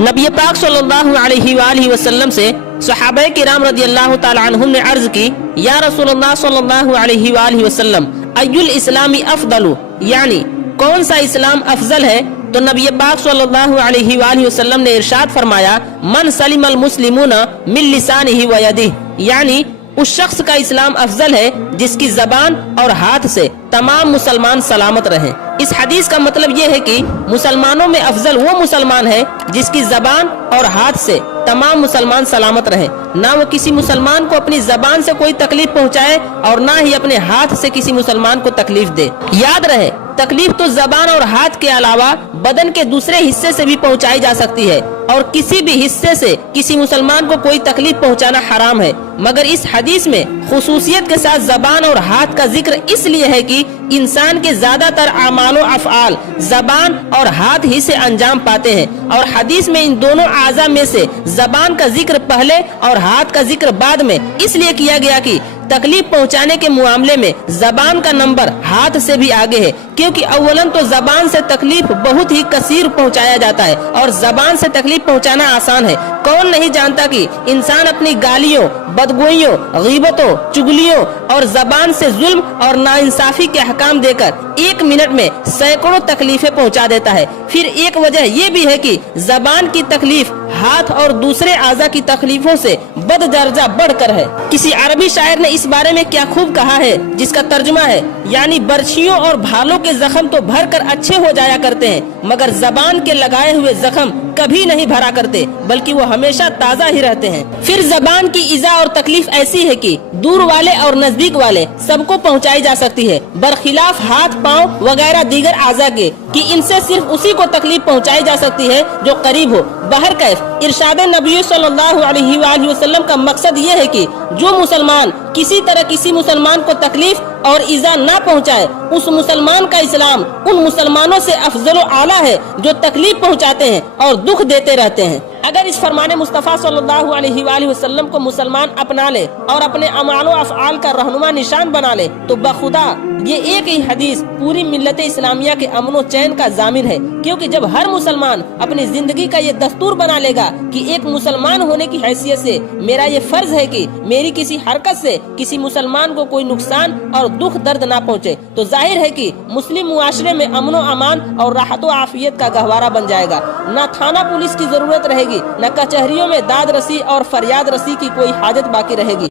नबी पाक सल्लल्लाहु अलैहि वालैहि वसल्लम से सहाबा किराम रदियल्लाहु ताला अन्हुम ने अर्ज की, या रसूलुल्लाह सल्लल्लाहु अलैहि वालैहि वसल्लम अय्युल इस्लामी अफदलु, यानी कौन सा इस्लाम अफजल है? तो नबी पाक सल्लल्लाहु अलैहि वालैहि वसल्लम ने इरशाद फरमाया, मन सलिमल मुस्लिमूना मिन लिसानिही व यदिही, यानी उस शख्स का इस्लाम अफजल है जिसकी जबान और हाथ से तमाम मुसलमान सलामत रहें। इस हदीस का मतलब ये है कि मुसलमानों में अफजल वो मुसलमान है जिसकी जबान और हाथ से तमाम मुसलमान सलामत रहे, ना वो किसी मुसलमान को अपनी जबान से कोई तकलीफ पहुंचाए और ना ही अपने हाथ से किसी मुसलमान को तकलीफ दे। याद रहे, तकलीफ तो जबान और हाथ के अलावा बदन के दूसरे हिस्से से भी पहुंचाई जा सकती है और किसी भी हिस्से से किसी मुसलमान को कोई तकलीफ पहुंचाना हराम है। मगर इस हदीस में खुसूसियत के साथ जबान और हाथ का जिक्र इसलिए है कि इंसान के ज्यादातर अमालो अफआल जबान और हाथ ही से अंजाम पाते हैं, और हदीस में इन दोनों आज़ा में से जबान का जिक्र पहले और हाथ का जिक्र बाद में इसलिए किया गया कि तकलीफ पहुंचाने के मामले में जबान का नंबर हाथ से भी आगे है, क्योंकि अव्वलन तो जबान से तकलीफ बहुत ही कसीर पहुंचाया जाता है और जबान से तकलीफ पहुंचाना आसान है। कौन नहीं जानता कि इंसान अपनी गालियों, बदगोइयों, गीबतों, चुगलियों और जबान से जुल्म और नाइंसाफी के अहकाम देकर एक मिनट में सैकड़ों तकलीफें पहुंचा देता है। फिर एक वजह ये भी है कि जबान की तकलीफ हाथ और दूसरे आज़ा की तकलीफों से बददर्जा बढ़कर है। किसी अरबी शायर ने इस बारे में क्या खूब कहा है, जिसका तर्जुमा है, यानी बर्छियों और भालों के जख्म तो भर कर अच्छे हो जाया करते हैं, मगर जबान के लगाए हुए जख्म कभी नहीं भरा करते, बल्कि वो हमेशा ताज़ा ही रहते हैं। फिर जबान की इज़ा और तकलीफ ऐसी है कि दूर वाले और नजदीक वाले सबको पहुंचाई जा सकती है, बरखिलाफ हाथ, पाँव वगैरह दीगर आज़ा के, कि इनसे सिर्फ उसी को तकलीफ पहुंचाई जा सकती है जो करीब हो। बहरकैफ इरशाद नबी सल्लल्लाहु अलैहि वसल्लम का मकसद ये है कि जो मुसलमान किसी तरह किसी मुसलमान को तकलीफ और इज़ा ना पहुंचाए, उस मुसलमान का इस्लाम उन मुसलमानों से अफजल व आला है जो तकलीफ पहुंचाते हैं और दुख देते रहते हैं। अगर इस फरमाने मुस्तफ़ा सल्लल्लाहु अलैहि वसल्लम को मुसलमान अपना ले और अपने अमालो अफ़आल का रहनुमा निशान बना ले, तो बखुदा ये एक ही हदीस पूरी मिल्लत इस्लामिया के अमन व चैन का जामिन है। क्योंकि जब हर मुसलमान अपनी जिंदगी का ये दस्तूर बना लेगा कि एक मुसलमान होने की हैसियत से मेरा ये फर्ज है कि मेरी किसी हरकत से किसी मुसलमान को कोई नुकसान और दुख दर्द ना पहुँचे, तो जाहिर है कि मुस्लिम मुआशरे में अमन व अमान और राहत व आफियत का गहवारा बन जाएगा। न थाना पुलिस की जरूरत रहेगी, न कचहरियों में दाद रसी और फरियाद रसी की कोई हाजत बाकी रहेगी।